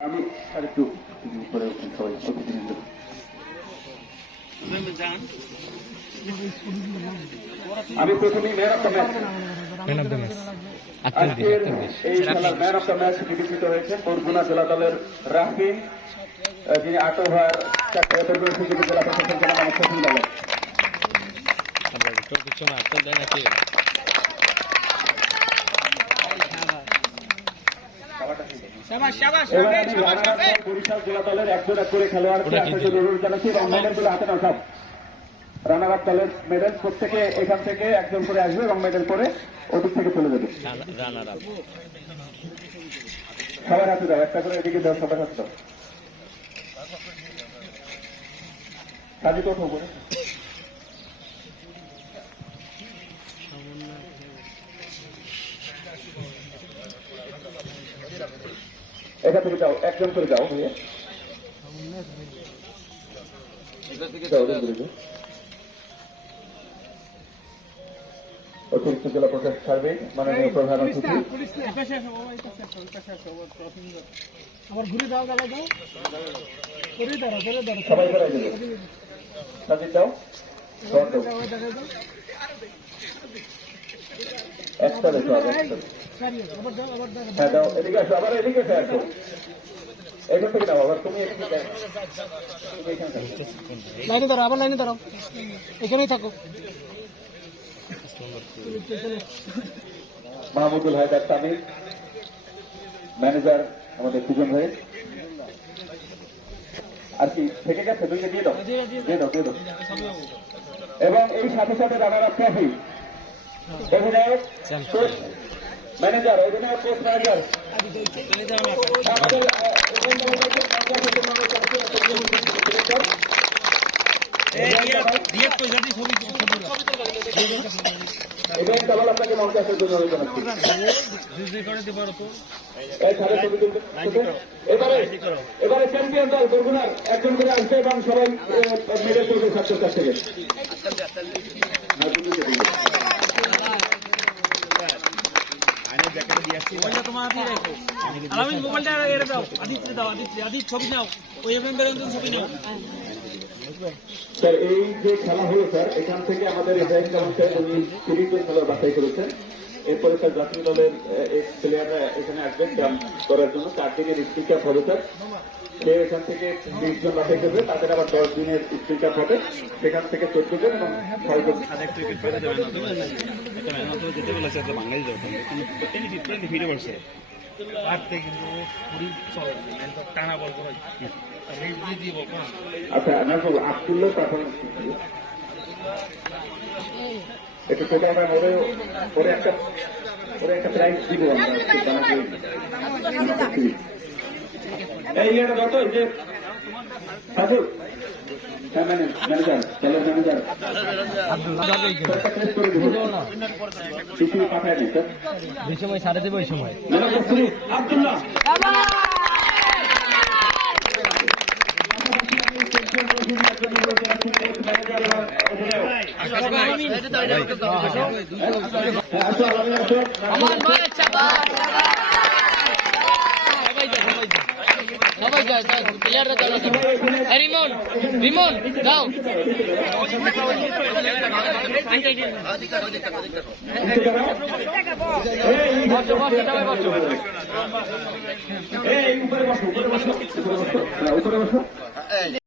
আমি আর একটু করে সবাই আমি প্রথমেই ম্যান অফ দ্য ম্যাচ আজকের এই খেলার ম্যান অফ দ্য ম্যাচ বিবেচিত হয়েছেন বরগুনা জেলা দলের আহ, যিনি আট ওভার বরগুনা সুযোগ জেলা প্রশাসন জেলা আমার প্রথম দলের কিছু না আজকাল দেয় নাকি এবার আমি রানাঘাট দল, বরিশাল জেলা দলের একজন এক করে খেলোয়াড়কে ওটা কি আসার জন্য অনুরোধ জানাচ্ছি এবং মেডেলগুলো হাতে নাও সব। রানাঘাট দলের মেডেল প্রত্যেকে এখান থেকে একজন করে আসবে এবং মেডেল করে ওদিক থেকে চলে যাবে। সবার হাতে দাও একটা করে এদিকে দাও সবার হাতে দাও। কাজে তো এখান থেকে যাও একজন করে যাও। ভাইয়া যাও। অতিরিক্ত জেলা প্রশাসক সার্ভে মাননীয় প্রধান অতিথি। সবাই বেড়াই দেবে সাজিদ দাও। দাও। একটা দেখো হ্যাঁ দাও এদিকে আসো আবার এদিকে আসো। এখান থেকে দাও আবার তুমি এখানে তুমি এখানে লাইনে দাঁড়াও আবার লাইনে দাঁড়াও এখানেই থাকো। মাহমুদুল হায়দার তামির ম্যানেজার আমাদের সুজন ভাই। আর কি থেকে গেছে? দুইটা দিয়ে দাও। দিয়ে দাও দিয়ে দাও। এবং এই সাথে সাথে রানার আপ ট্রফি অধিনায়ক ম্যানেজার অধিনায়ক কোচ ম্যানেজার আপনাকে মঞ্চে আসার জন্য এবারে এবারে চ্যাম্পিয়ন দল বরগুনার একজন করে আসবে এবং সবাই মেডেল করবে ছাত্রের কাছ থেকে তুমি কে দিবে? আলামিন মোবাইলটা এর দাও আদিত্য দাও আদিত্য আদিত্য ছবি নাও। ওই এফএম বেরোন ছবি নাও। স্যার এই যে খেলা হলো স্যার এখান থেকে আমাদের ইব্রাহিম কালাম উনি বাছাই করেছেন। এরপরে স্যার জাতীয় দলের প্লেয়াররা এখানে আসবেন ক্যাম্প করার জন্য। চার দিনের স্পিকার হবে স্যার সে এখান থেকে বিশ জন বাছাই করবে তাদের আবার দশ দিনের স্পিকার হবে। সেখান থেকে চোদ্দ জন এবং ছয় জন। আচ্ছা নাজমুল আবদুল্লাহ তারপর একটু সেটা আমরা ওরে ওরে একটা ওরে একটা প্রাইজ দিব আমরা এই ইয়েটা যত এই যে সাজু হ্যাঁ সময় দেবে। সময় আবদুল্লাহ। আমার মায়ের চাপা সবাই যায়। এই উপরে বসো উপরে বসো উপরে বসো